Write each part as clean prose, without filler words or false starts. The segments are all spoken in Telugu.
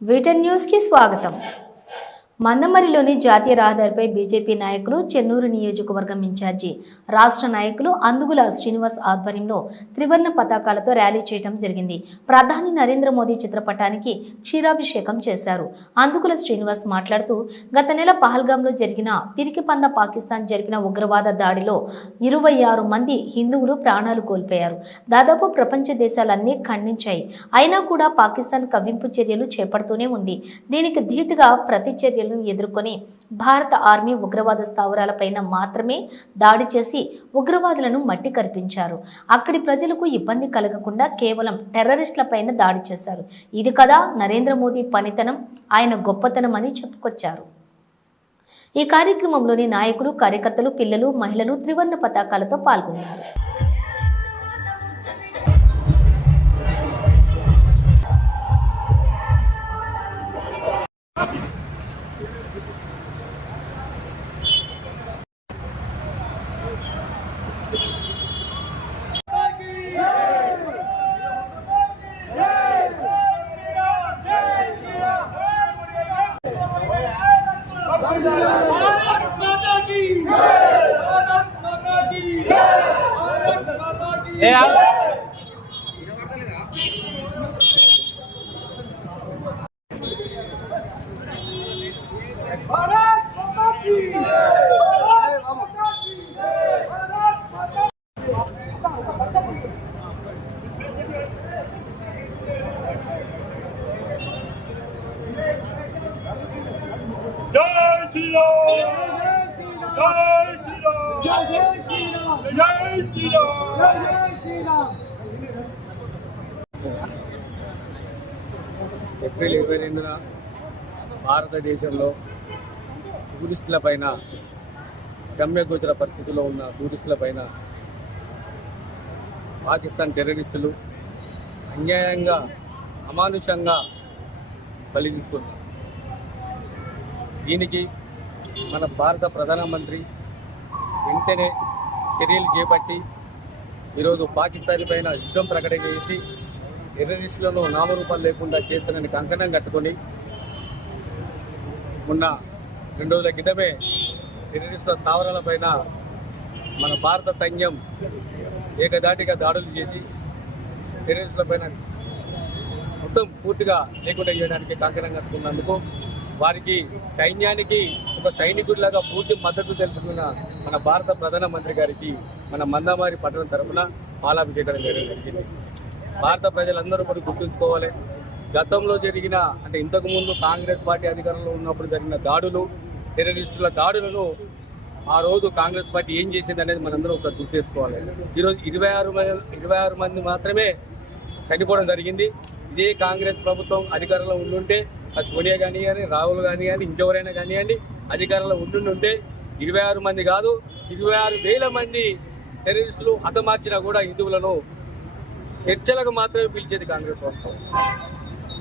వీటన్ న్యూస్ కి స్వాగతం. మందమరిలోని జాతీయ రహదారిపై బీజేపీ నాయకులు, చెన్నూరు నియోజకవర్గం ఇన్ఛార్జి రాష్ట్ర నాయకులు అందుగుల శ్రీనివాస్ ఆధ్వర్యంలో త్రివర్ణ పతాకాలతో ర్యాలీ చేయడం జరిగింది. ప్రధాని నరేంద్ర మోదీ చిత్రపటానికి క్షీరాభిషేకం చేశారు. అందుగుల శ్రీనివాస్ మాట్లాడుతూ, గత నెల పహల్గాంలో జరిగిన పిరికిపంద పాకిస్తాన్ జరిపిన ఉగ్రవాద దాడిలో 26 మంది హిందువులు ప్రాణాలు కోల్పోయారు. దాదాపు ప్రపంచ దేశాలన్నీ ఖండించాయి. అయినా కూడా పాకిస్తాన్ కవ్వింపు చర్యలు చేపడుతూనే ఉంది. దీనికి ధీటుగా ప్రతి చర్యలు ఎదుర్కొని భారత ఆర్మీ ఉగ్రవాద స్థావరాలపైన మాత్రమే దాడి చేసి ఉగ్రవాదులను మట్టి కరిపించారు. అక్కడి ప్రజలకు ఇబ్బంది కలగకుండా కేవలం టెర్రరిస్టులపైన దాడి చేశారు. ఇది కదా నరేంద్ర మోదీ పనితనం, ఆయన గొప్పతనం అని చెప్పుకొచ్చారు. ఈ కార్యక్రమంలోని నాయకులు, కార్యకర్తలు, పిల్లలు, మహిళలు త్రివర్ణ పతాకాలతో పాల్గొన్నారు. जय श्री राम, जय श्री राम, जय श्री राम। ఏప్రిల్ 22న భారతదేశంలో టూరిస్టుల పైన గమ్యగోచర పరిస్థితిలో ఉన్న టూరిస్టుల పైన పాకిస్తాన్ టెర్రరిస్టులు అన్యాయంగా అమానుషంగా బలి తీసుకున్నారు. దీనికి మన భారత ప్రధానమంత్రి వెంటనే చర్యలు చేపట్టి ఈరోజు పాకిస్తాన్ పైన యుద్ధం ప్రకటన చేసి టెర్రరిస్టులను నామరూపాలు లేకుండా చేస్తానని కంకణం కట్టుకొని మొన్న 2 రోజుల క్రితమే టెర్రరిస్టుల స్థావరాలపైన మన భారత సైన్యం ఏకధాటిగా దాడులు చేసి టెర్రరిస్టులపైన మొత్తం పూర్తిగా లేకుండా చేయడానికి కంకణం కట్టుకున్నందుకు వారికి సైన్యానికి ఒక సైనికుడిలాగా పూర్తి మద్దతు తెలుపుతున్న మన భారత ప్రధానమంత్రి గారికి మన మందమారి పట్టణం తరఫున పాలాభిషేకం చేయడం జరిగింది. భారత ప్రజలందరూ కూడా గుర్తుంచుకోవాలి, గతంలో జరిగిన అంటే ఇంతకుముందు కాంగ్రెస్ పార్టీ అధికారంలో ఉన్నప్పుడు జరిగిన దాడులు, టెర్రరిస్టుల దాడులను ఆ రోజు కాంగ్రెస్ పార్టీ ఏం చేసింది అనేది మనందరం ఒకసారి గుర్తు తెచ్చుకోవాలి. ఈరోజు 26 మంది మాత్రమే చనిపోవడం జరిగింది. ఇదే కాంగ్రెస్ ప్రభుత్వం అధికారంలో ఉండుంటే సోనియా గాంధీ కానీ, రాహుల్ గాంధీ కానీ, ఇంకెవరైనా కానివ్వండి అధికారంలో ఉండుంటే 26 మంది కాదు 26,000 మంది టెర్రరిస్టులు హతమార్చినా కూడా హిందువులను చర్చలకు మాత్రమే పిలిచేది కాంగ్రెస్ ప్రభుత్వం.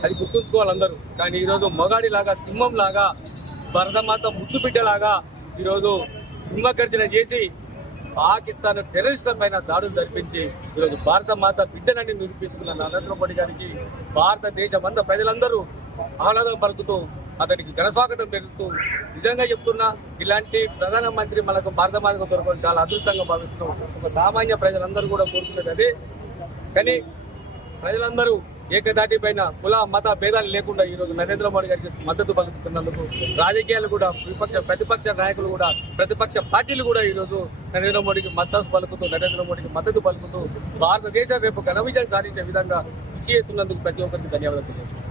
అది గుర్తుంచుకోవాలి అందరూ. కానీ ఈరోజు మొగాడిలాగా, సింహంలాగా, భరతమాత ముద్దు బిడ్డలాగా ఈరోజు సింహగర్జన చేసి పాకిస్తాన్ టెర్రరిస్టుల పైన దాడులు జరిపించి ఈరోజు భారత మాత బిడ్డనని నిరూపించుకున్న నరేంద్ర మోడీ గారికి భారతదేశం అంతా ప్రజలందరూ ఆహ్లాదం పలుకుతూ అతనికి ఘనస్వాగతం పెరుగుతూ నిజంగా చెప్తున్నా, ఇలాంటి ప్రధానమంత్రి మనకు భారత మాతకు దొరకడం చాలా అదృష్టంగా భావిస్తూ ఒక సామాన్య ప్రజలందరూ కూడా కోరుకునేది అదే. కానీ ప్రజలందరూ ఏకదాటి పైన కుల మత భేదాలు లేకుండా ఈరోజు నరేంద్ర మోడీ గారికి మద్దతు పలుకుతున్నందుకు రాజకీయాలు కూడా ప్రతిపక్ష నాయకులు కూడా ప్రతిపక్ష పార్టీలు కూడా ఈరోజు నరేంద్ర మోడీకి మద్దతు పలుకుతూ భారతదేశం రేపు ఘన విజయం సాధించే విధంగా కృషి చేస్తున్నందుకు ప్రతి ఒక్కరికి ధన్యవాదాలు.